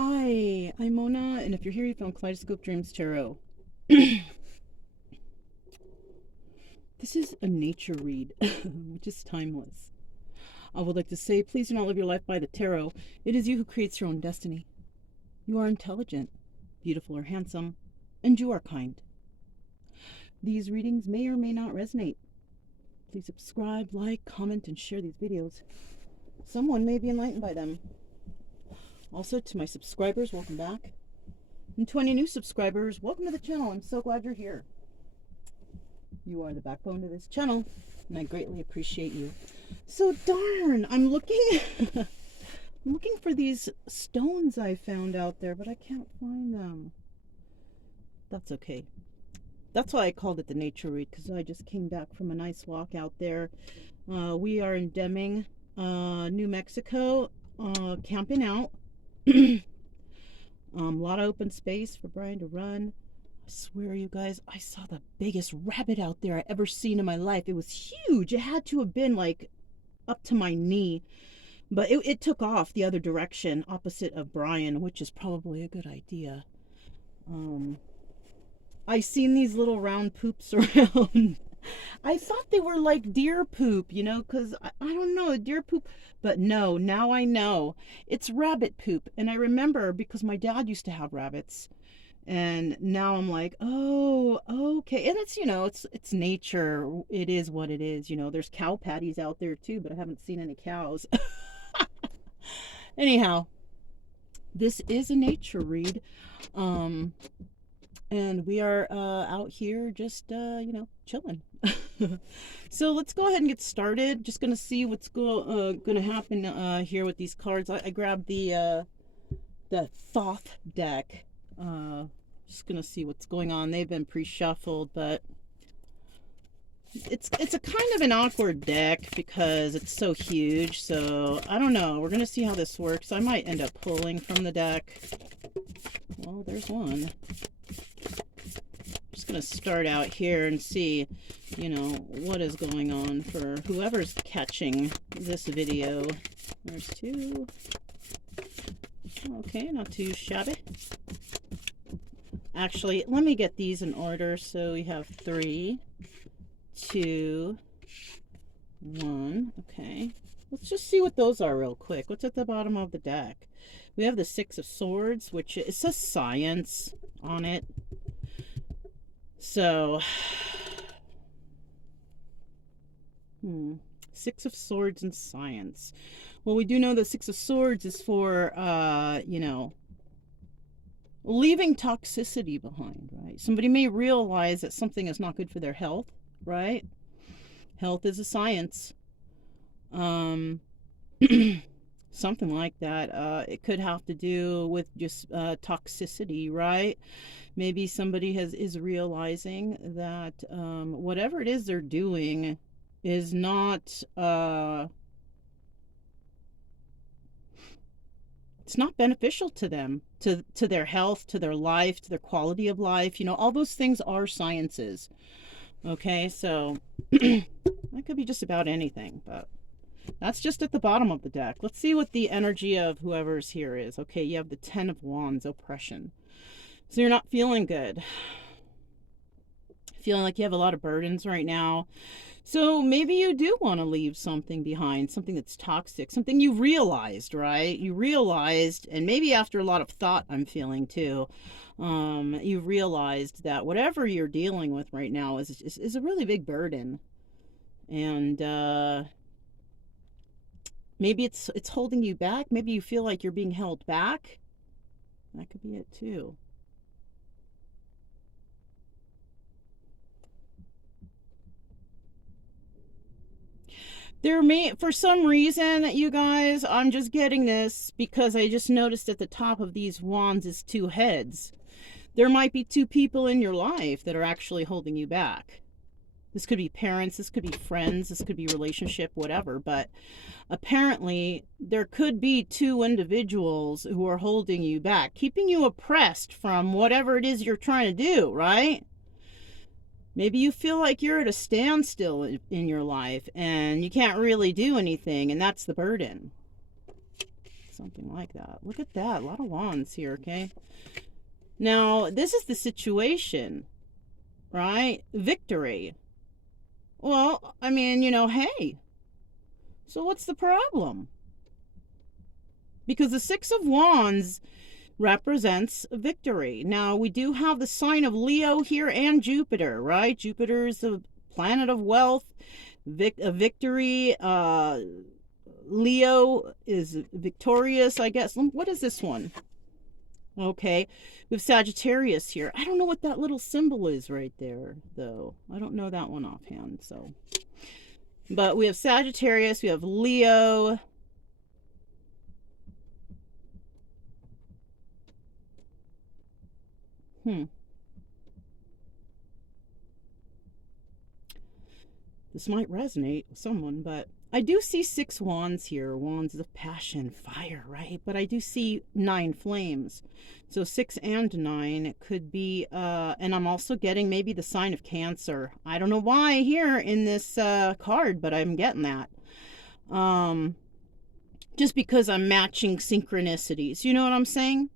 Hi, I'm Mona, and if you're here, you found Kaleidoscope Dreams Tarot. This is a nature read, which is timeless. I would like to say, please do not live your life by the tarot. It is you who creates your own destiny. You are intelligent, beautiful or handsome, and you are kind. These readings may or may not resonate. Please subscribe, like, comment, and share these videos. Someone may be enlightened by them. Also, to my subscribers, welcome back. And to any new subscribers, welcome to the channel. I'm so glad you're here. You are the backbone to this channel, and I greatly appreciate you. So darn, I'm looking I'm looking for these stones I found out there, but I can't find them. That's okay. That's why I called it the nature read, because I just came back from a nice walk out there. We are in Deming, New Mexico, camping out. A lot of open space for Brian to run. I swear, you guys, I saw the biggest rabbit out there I ever seen in my life. It was huge. It had to have been like up to my knee, but it took off the other direction opposite of Brian, which is probably a good idea. I seen these little round poops around. I thought they were like deer poop, you know, because I don't know, deer poop. But no, now I know. It's rabbit poop. And I remember because my dad used to have rabbits. And now I'm like, oh, okay. And it's, you know, it's nature. It is what it is. You know, there's cow patties out there too, but I haven't seen any cows. Anyhow, this is a nature read. And we are out here just, you know, chilling. So let's go ahead and get started. Just going to see what's going to happen here with these cards. I grabbed the Thoth deck. Just going to see what's going on. They've been pre-shuffled, but it's a kind of an awkward deck because it's so huge. So I don't know. We're going to see how this works. I might end up pulling from the deck. Well, there's one. Just going to start out here and see, you know, what is going on for whoever's catching this video. There's two. Okay, not too shabby. Actually, let me get these in order. So we have 3, 2, 1. Okay. Let's just see what those are real quick. What's at the bottom of the deck? We have the 6 of Swords, which it says science on it. So, 6 of Swords and science. Well, we do know the 6 of Swords is for, you know, leaving toxicity behind, right? Somebody may realize that something is not good for their health, right? Health is a science. Something like that. It could have to do with just toxicity, right? Maybe somebody is realizing that whatever it is they're doing is not it's not beneficial to them, to their health, to their life, to their quality of life. You know, all those things are sciences. Okay, so that could be just about anything, but that's just at the bottom of the deck. Let's see what the energy of whoever's here is. Okay, you have the 10 of Wands, oppression. So you're not feeling good. Feeling like you have a lot of burdens right now. So maybe you do want to leave something behind, something that's toxic, something you realized, right? You realized, and maybe after a lot of thought, I'm feeling too, you realized that whatever you're dealing with right now is a really big burden. And maybe it's holding you back. Maybe you feel like you're being held back. That could be it too. There may, for some reason, you guys, I'm just getting this because I just noticed at the top of these wands is 2 heads. There might be 2 people in your life that are actually holding you back. This could be parents, this could be friends, this could be relationship, whatever. But apparently, there could be 2 individuals who are holding you back, keeping you oppressed from whatever it is you're trying to do, right? Maybe you feel like you're at a standstill in your life and you can't really do anything, and that's the burden. Something like that. Look at that. A lot of wands here, okay? Now, this is the situation, right? Victory. Well, I mean, hey, so what's the problem? Because the Six of Wands represents victory. Now, we do have the sign of Leo here and Jupiter, right? Jupiter is the planet of wealth, victory. Leo is victorious, I guess. What is this one? Okay, we have Sagittarius here. I don't know what that little symbol is right there, though. I don't know that one offhand, so. But we have Sagittarius, we have Leo. This might resonate with someone, but I do see 6 wands here. Wands of passion, fire, right? But I do see 9 flames. So 6 and 9 could be, and I'm also getting maybe the sign of Cancer. I don't know why here in this card, but I'm getting that. Just because I'm matching synchronicities. You know what I'm saying?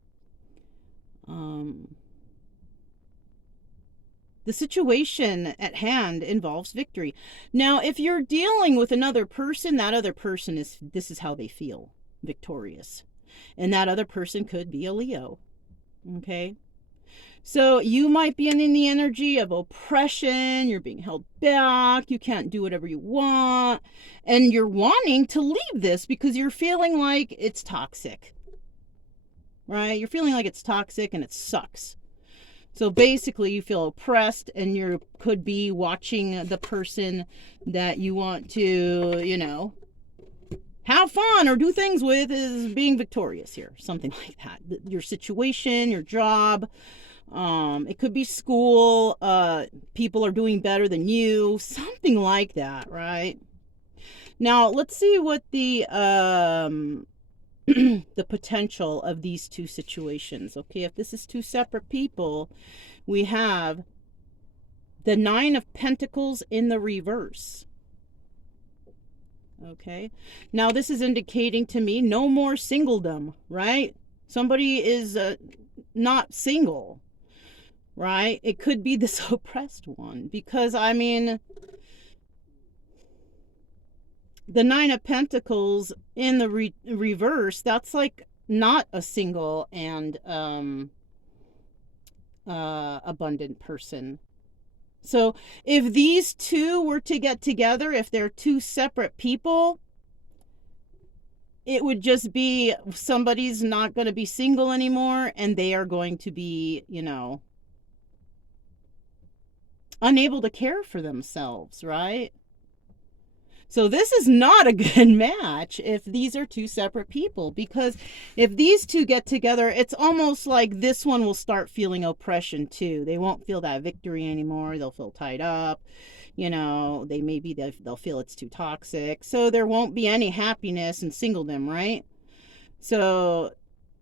The situation at hand involves victory. Now, if you're dealing with another person, that other person this is how they feel, victorious. And that other person could be a Leo. Okay? So you might be in the energy of oppression, you're being held back, you can't do whatever you want, and you're wanting to leave this because you're feeling like it's toxic. Right? You're feeling like it's toxic and it sucks. So basically you feel oppressed and you could be watching the person that you want to, have fun or do things with is being victorious here. Something like that. Your situation, your job, it could be school, people are doing better than you, something like that, right? Now, let's see what the the potential of these two situations. Okay, if this is 2 separate people, we have the 9 of Pentacles in the reverse. Okay, now this is indicating to me no more singledom, right? Somebody is not single, right? It could be this oppressed one, because I mean, the 9 of Pentacles in the reverse, that's like not a single and abundant person. So if these two were to get together, if they're 2 separate people, it would just be somebody's not going to be single anymore and they are going to be, unable to care for themselves, right? So this is not a good match if these are 2 separate people, because if these 2 get together, it's almost like this one will start feeling oppression too. They won't feel that victory anymore. They'll feel tied up. They'll feel it's too toxic. So there won't be any happiness in singledom, right? So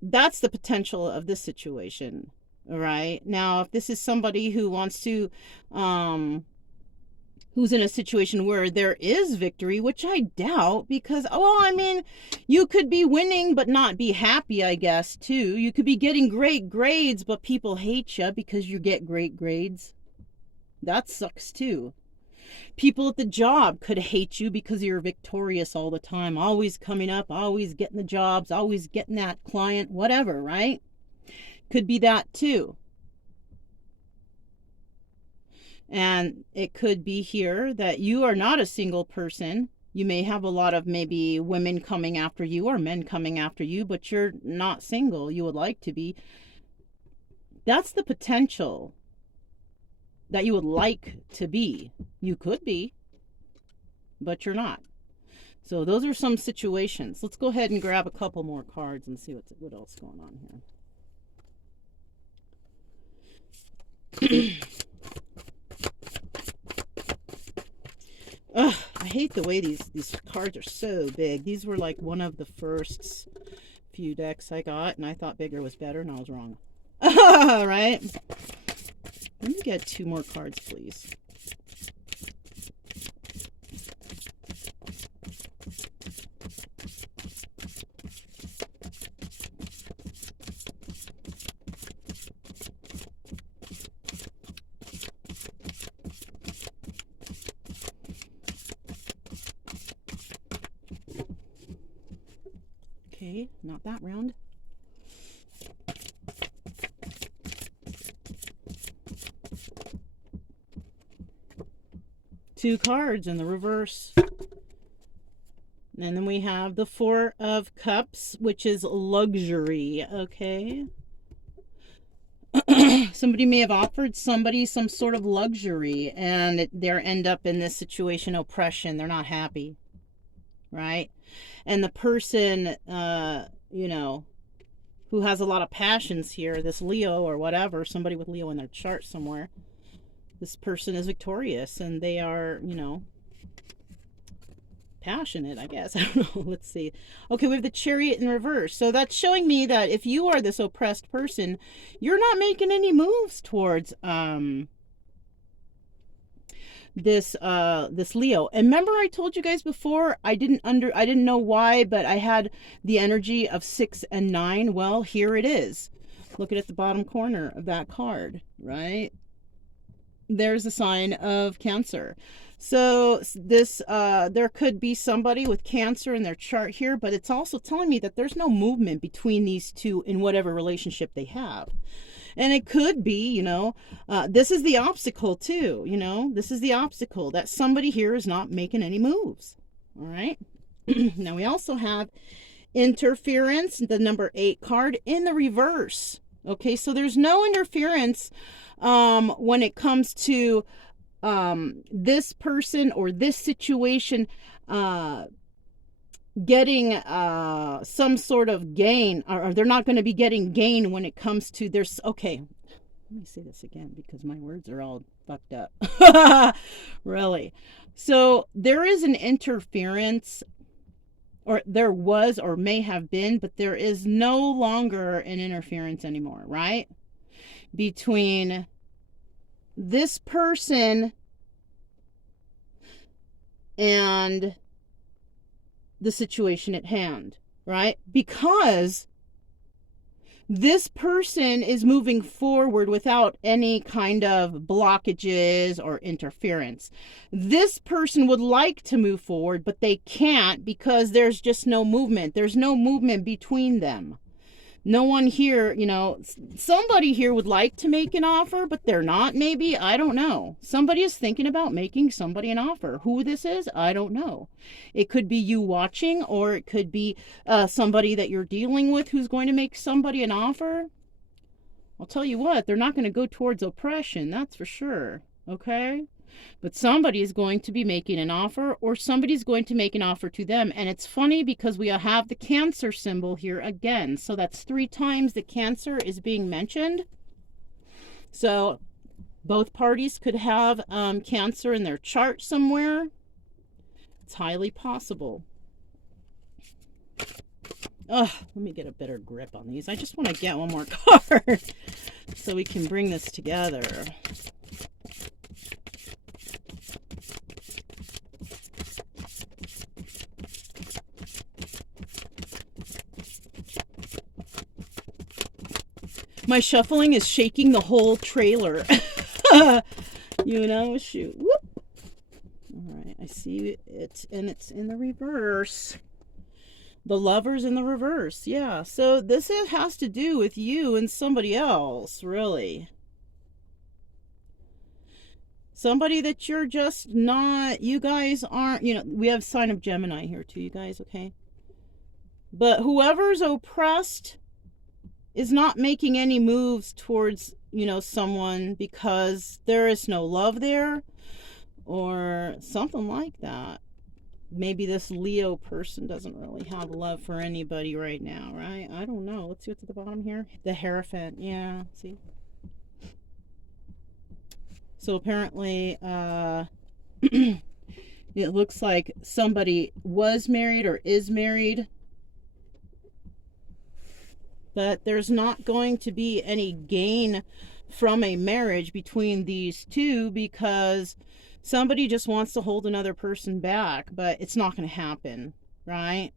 that's the potential of this situation, right? Now, if this is somebody who wants to, who's in a situation where there is victory, which I doubt, because, you could be winning but not be happy, I guess, too. You could be getting great grades, but people hate you because you get great grades. That sucks, too. People at the job could hate you because you're victorious all the time, always coming up, always getting the jobs, always getting that client, whatever, right? Could be that, too. And it could be here that you are not a single person. You may have a lot of maybe women coming after you or men coming after you, but you're not single. You would like to be. That's the potential that you would like to be. You could be, but you're not. So those are some situations. Let's go ahead and grab a couple more cards and see what else is going on here. Ugh, I hate the way these cards are so big. These were like one of the first few decks I got, and I thought bigger was better, and I was wrong. Right? Let me get 2 more cards, please. Okay, not that round. Two cards in the reverse. And then we have the Four of Cups, which is luxury. Okay. Somebody may have offered somebody some sort of luxury, and they end up in this situation, oppression. They're not happy, right? And the person, you know, who has a lot of passions here, this Leo or whatever, somebody with Leo in their chart somewhere, this person is victorious, and they are, you know, passionate, I guess. I don't know. Let's see. Okay, we have the Chariot in reverse. So that's showing me that if you are this oppressed person, you're not making any moves towards this Leo. And remember I told you guys before, I didn't know why, but I had the energy of 6 and 9. Well, here it is. Look at the bottom corner of that card, right? There's a sign of Cancer. So this there could be somebody with Cancer in their chart here, but it's also telling me that there's no movement between these two in whatever relationship they have. And it could be, you know, this is the obstacle too, you know, this is the obstacle, that somebody here is not making any moves. All right. Now we also have interference, the number 8 card in the reverse. Okay, so there's no interference when it comes to this person or this situation getting some sort of gain, or they're not going to be getting gain when it comes to there's okay, let me say this again because my words are all fucked up. Really. So there is an interference, or there was or may have been, but there is no longer an interference anymore, right? Between this person and the situation at hand, right? Because this person is moving forward without any kind of blockages or interference. This person would like to move forward, but they can't because there's just no movement. There's no movement between them. No one here, you know, somebody here would like to make an offer, but they're not, maybe. I don't know. Somebody is thinking about making somebody an offer. Who this is, I don't know. It could be you watching, or it could be somebody that you're dealing with who's going to make somebody an offer. I'll tell you what, they're not going to go towards oppression, that's for sure. Okay? But somebody is going to be making an offer, or somebody's going to make an offer to them. And it's funny because we have the Cancer symbol here again. So that's 3 times the Cancer is being mentioned. So both parties could have Cancer in their chart somewhere. It's highly possible. Oh, let me get a better grip on these. I just want to get one more card so we can bring this together. My shuffling is shaking the whole trailer. You know, shoot. Whoop. All right, I see it, and it's in the reverse. The Lover's in the reverse. Yeah, so this has to do with you and somebody else, really. Somebody that you're just not, you guys aren't, you know, we have sign of Gemini here too, you guys, okay? But whoever's oppressed is not making any moves towards, you know, someone because there is no love there or something like that. Maybe this Leo person doesn't really have love for anybody right now, right? I don't know. Let's see what's at the bottom here. The Hierophant. Yeah, see? So apparently, it looks like somebody was married or is married. But there's not going to be any gain from a marriage between these two because somebody just wants to hold another person back, but it's not going to happen, right?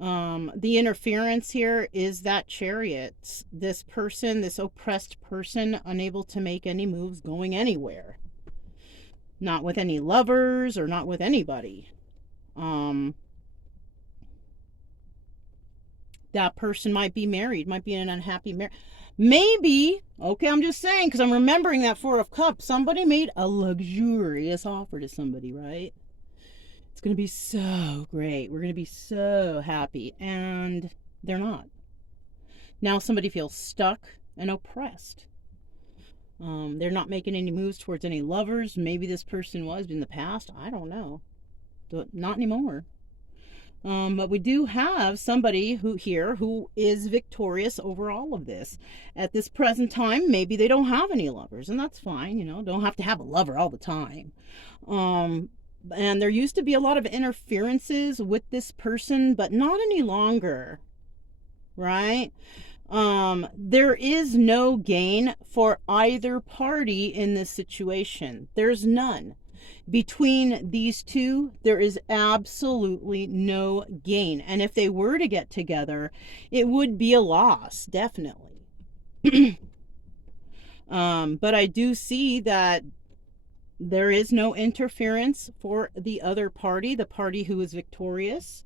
The interference here is that Chariot. This person, this oppressed person, unable to make any moves, going anywhere. Not with any lovers or not with anybody. That person might be married, might be in an unhappy marriage. Maybe, okay, I'm just saying, because I'm remembering that Four of Cups. Somebody made a luxurious offer to somebody, right? It's going to be so great. We're going to be so happy. And they're not. Now somebody feels stuck and oppressed. They're not making any moves towards any lovers. Maybe this person was in the past. I don't know. But not anymore. But we do have somebody who is victorious over all of this. At this present time, maybe they don't have any lovers, and that's fine, don't have to have a lover all the time. And there used to be a lot of interferences with this person, but not any longer, right? There is no gain for either party in this situation. There's none. Between these two, there is absolutely no gain. And if they were to get together, it would be a loss, definitely. But I do see that there is no interference for the other party, the party who is victorious.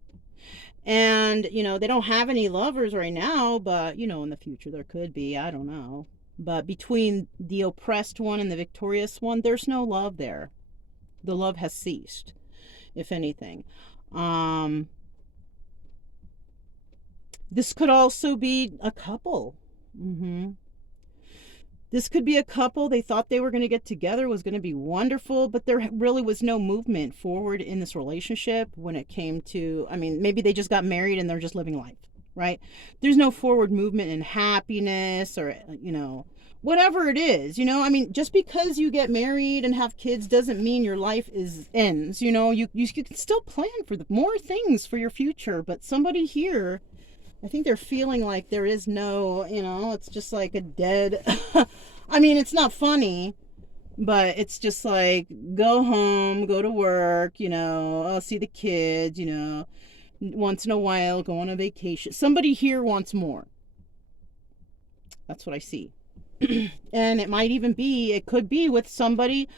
And, they don't have any lovers right now, but, in the future there could be, I don't know. But between the oppressed one and the victorious one, there's no love there. The love has ceased, if anything. This could also be a couple. This could be a couple. They thought they were going to get together, was going to be wonderful, but there really was no movement forward in this relationship when it came to, maybe they just got married and they're just living life, right? There's no forward movement in happiness or, whatever it is, just because you get married and have kids doesn't mean your life ends. You can still plan for more things for your future, but somebody here, I think they're feeling like there is no, it's just like a dead, it's not funny, but it's just like, go home, go to work, I'll see the kids, once in a while, go on a vacation. Somebody here wants more. That's what I see. And it could be with somebody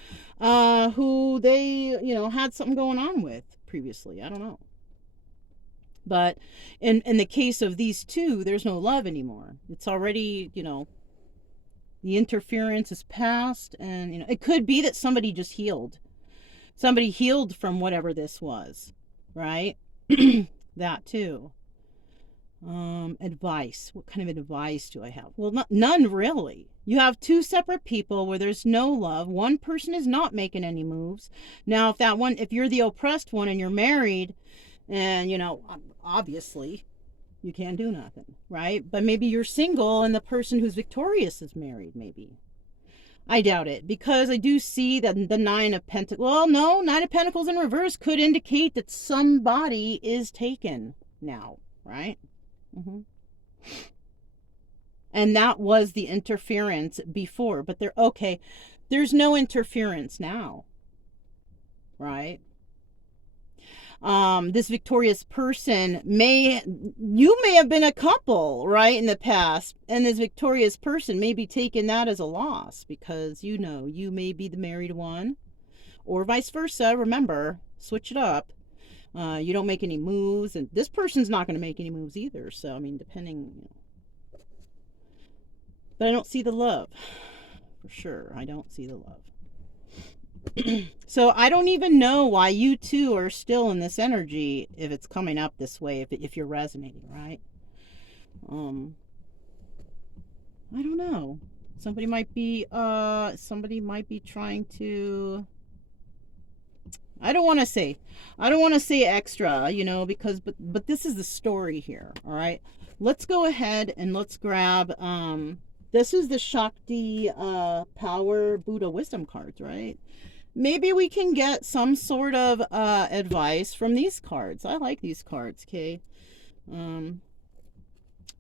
who they, had something going on with previously. I don't know. But in the case of these two, there's no love anymore. It's already, the interference is past. And, it could be that somebody just healed. Somebody healed from whatever this was, right? That too. Advice. What kind of advice do I have? Well, none really. You have two separate people where there's no love. One person is not making any moves. Now, if you're the oppressed one and you're married, and, obviously you can't do nothing, right? But maybe you're single and the person who's victorious is married, maybe. I doubt it, because I do see that the Nine of Pentacles, well, no, Nine of Pentacles in reverse could indicate that somebody is taken now, right? And that was the interference before, but there's no interference now, right? This victorious person you may have been a couple, right, in the past, and this victorious person may be taking that as a loss because, you may be the married one, or vice versa. Remember, switch it up. You don't make any moves, and this person's not going to make any moves either. So, depending, but I don't see the love, for sure. I don't see the love. So I don't even know why you two are still in this energy if it's coming up this way, if you're resonating, right? I don't know. Somebody might be trying to, I don't want to say extra, because but this is the story here, all right? Let's go ahead and let's grab this is the Shakti Power Buddha Wisdom cards, right? Maybe we can get some sort of advice from these cards. I like these cards, okay?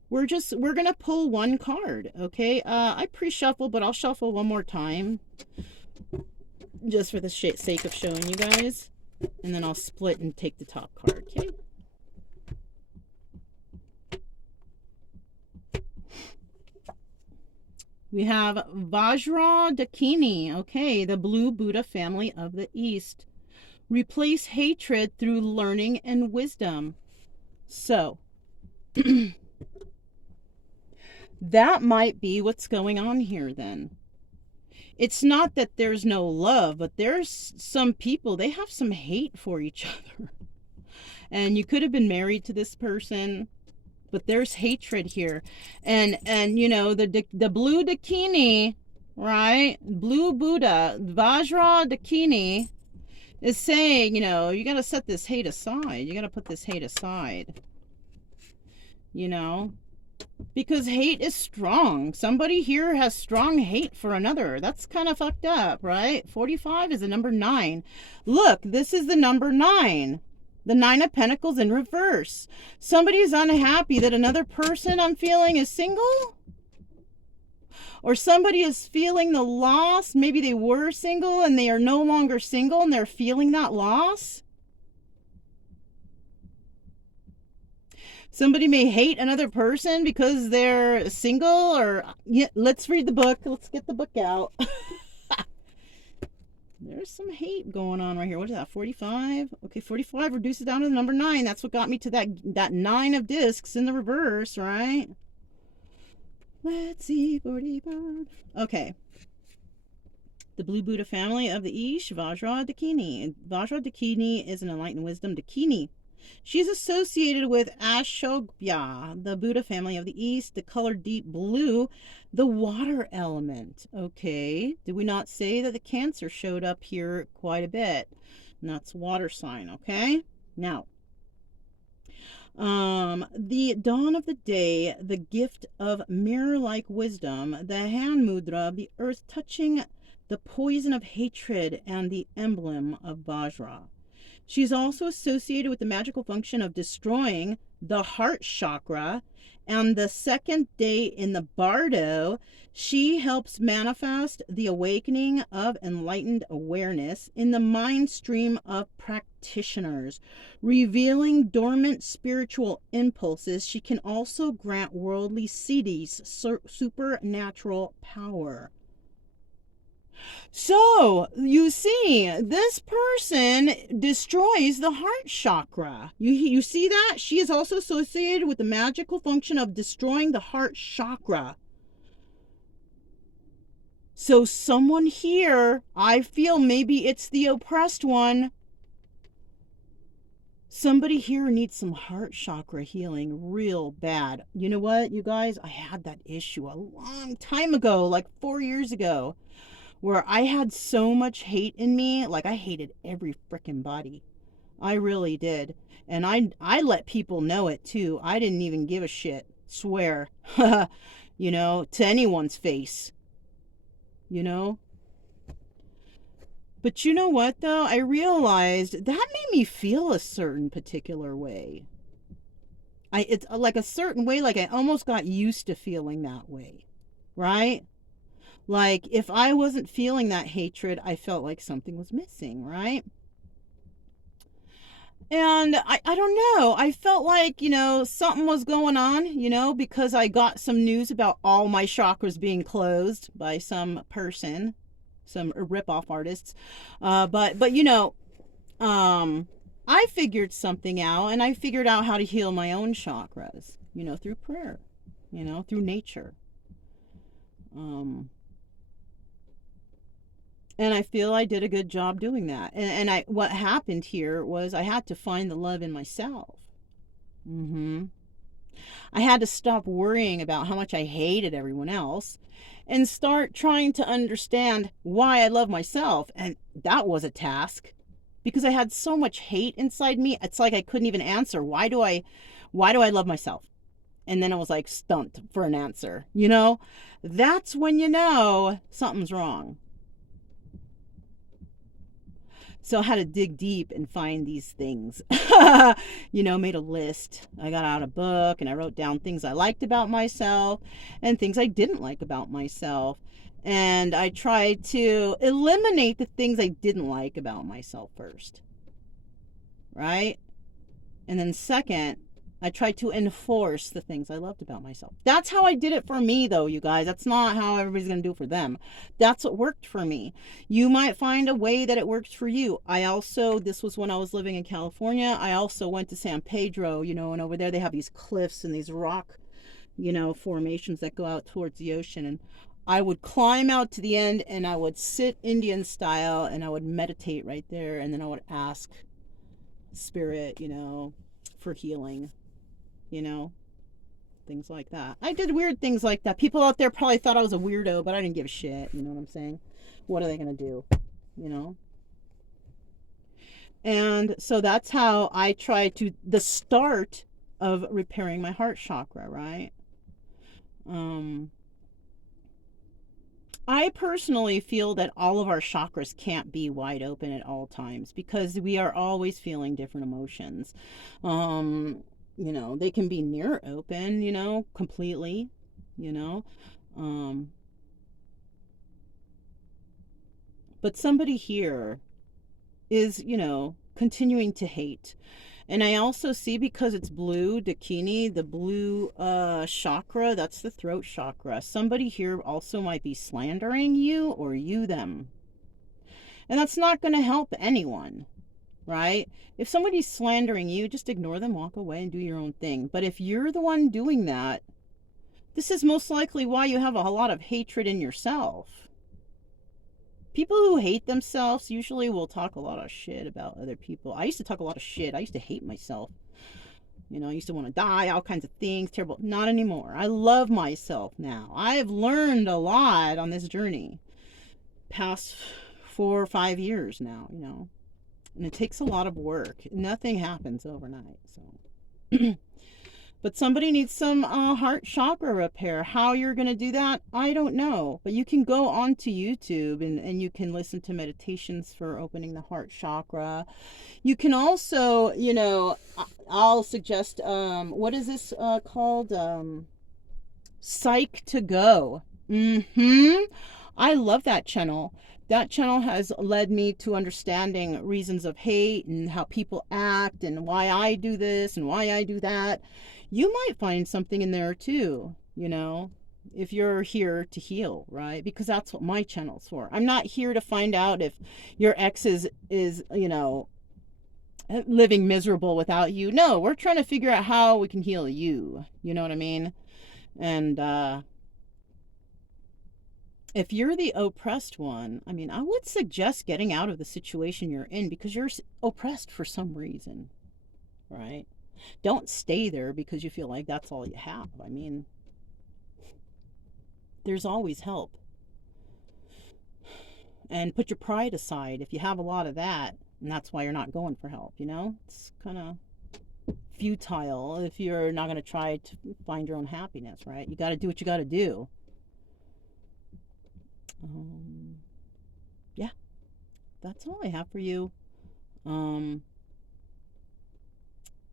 We're gonna pull one card, okay? I pre-shuffle, but I'll shuffle one more time just for the sake of showing you guys, and then I'll split and take the top card, okay? We have Vajra Dakini, okay, the Blue Buddha family of the East. Replace hatred through learning and wisdom. So, That might be what's going on here then. It's not that there's no love, but there's some people, they have some hate for each other. And you could have been married to this person, but there's hatred here. And you know, the blue Dakini, right? Blue Buddha, Vajra Dakini is saying, you know, you got to set this hate aside. You got to put this hate aside. You know, because hate is strong. Somebody here has strong hate for another. That's kind of fucked up, right? 45 is the number 9. Look, this is the number 9. The 9 of Pentacles in reverse. Somebody is unhappy that another person I'm feeling is single. Or somebody is feeling the loss. Maybe they were single and they are no longer single and they're feeling that loss. Somebody may hate another person because they're single, or yeah, let's read the book. Let's get the book out. There's some hate going on right here. What is that? 45? Okay, 45 reduces down to the number 9. That's what got me to that 9 of discs in the reverse, right? Let's see, 45. Okay. The Blue Buddha family of the East, Vajra Dakini. Vajra Dakini is an enlightened wisdom Dakini. She's associated with Ashokbya, the Buddha family of the East, the color deep blue, the water element. Okay, did we not say that the Cancer showed up here quite a bit? And that's water sign, okay? Now, the dawn of the day, the gift of mirror-like wisdom, the hand mudra of the earth touching the poison of hatred, and the emblem of Vajra. She's also associated with the magical function of destroying the heart chakra. And the second day in the bardo, she helps manifest the awakening of enlightened awareness in the mind stream of practitioners. Revealing dormant spiritual impulses, she can also grant worldly siddhis, supernatural power. So, you see, this person destroys the heart chakra. You see that? She is also associated with the magical function of destroying the heart chakra. So someone here, I feel maybe it's the oppressed one. Somebody here needs some heart chakra healing real bad. You know what, you guys? I had that issue a long time ago, like 4 years ago, where I had so much hate in me. Like, I hated every frickin' body. I really did. And I let people know it too. I didn't even give a shit. Swear. You know, to anyone's face. You know? But you know what, though? I realized that made me feel a certain particular way. It's like a certain way, like I almost got used to feeling that way. Right? Like, if I wasn't feeling that hatred, I felt like something was missing, right? And I don't know. I felt like, you know, something was going on, you know, because I got some news about all my chakras being closed by some person, some rip-off artists. But you know, I figured something out, and I figured out how to heal my own chakras, you know, through prayer, you know, through nature. And I feel I did a good job doing that. And what happened here was I had to find the love in myself. I had to stop worrying about how much I hated everyone else and start trying to understand why I love myself. And that was a task, because I had so much hate inside me. It's like I couldn't even answer. Why do I love myself? And then I was like stumped for an answer. You know, that's when you know something's wrong. So I had to dig deep and find these things. You know, made a list. I got out a book and I wrote down things I liked about myself and things I didn't like about myself. And I tried to eliminate the things I didn't like about myself first. Right? And then second, I tried to enforce the things I loved about myself. That's how I did it for me, though, you guys. That's not how everybody's going to do it for them. That's what worked for me. You might find a way that it works for you. This was when I was living in California. I also went to San Pedro, you know, and over there they have these cliffs and these rock, formations that go out towards the ocean. And I would climb out to the end and I would sit Indian style and I would meditate right there. And then I would ask spirit, for healing, things like that. I did weird things like that. People out there probably thought I was a weirdo, but I didn't give a shit. You know what I'm saying? What are they going to do? And so that's how I try to, the start of repairing my heart chakra, right? I personally feel that all of our chakras can't be wide open at all times because we are always feeling different emotions. They can be near open, completely, but somebody here is, continuing to hate. And I also see, because it's blue, Dakini, the blue chakra, that's the throat chakra. Somebody here also might be slandering you or you them. And that's not going to help anyone, right? If somebody's slandering you, just ignore them, walk away, and do your own thing. But if you're the one doing that, this is most likely why you have a lot of hatred in yourself. People who hate themselves usually will talk a lot of shit about other people. I used to talk a lot of shit. I used to hate myself. I used to want to die, all kinds of things, terrible. Not anymore. I love myself now. I have learned a lot on this journey. Past 4 or 5 years now, And it takes a lot of work. Nothing happens overnight, so... But somebody needs some heart chakra repair. How you're going to do that, I don't know. But you can go onto YouTube and you can listen to meditations for opening the heart chakra. You can also, I'll suggest, what is this called? Psych to Go. I love that channel. That channel has led me to understanding reasons of hate and how people act and why I do this and why I do that. You might find something in there too, if you're here to heal, right? Because that's what my channel's for. I'm not here to find out if your ex is living miserable without you. No, we're trying to figure out how we can heal you. You know what I mean? And if you're the oppressed one, I would suggest getting out of the situation you're in because you're oppressed for some reason, right? Don't stay there because you feel like that's all you have. There's always help. And put your pride aside if you have a lot of that, and that's why you're not going for help, It's kind of futile if you're not going to try to find your own happiness, right? You got to do what you got to do. Yeah, that's all I have for you.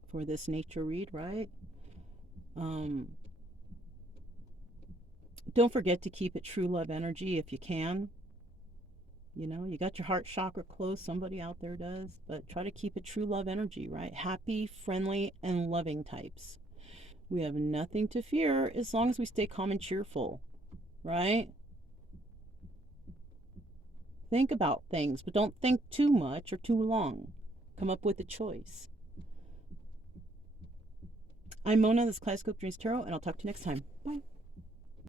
For this nature read, right? Don't forget to keep it true love energy if you can. You got your heart chakra closed, somebody out there does, but try to keep it true love energy, right? Happy, friendly, and loving types. We have nothing to fear as long as we stay calm and cheerful, right? Think about things, but don't think too much or too long. Come up with a choice. I'm Mona, this is Kaleidoscope Dreams Tarot, and I'll talk to you next time. Bye.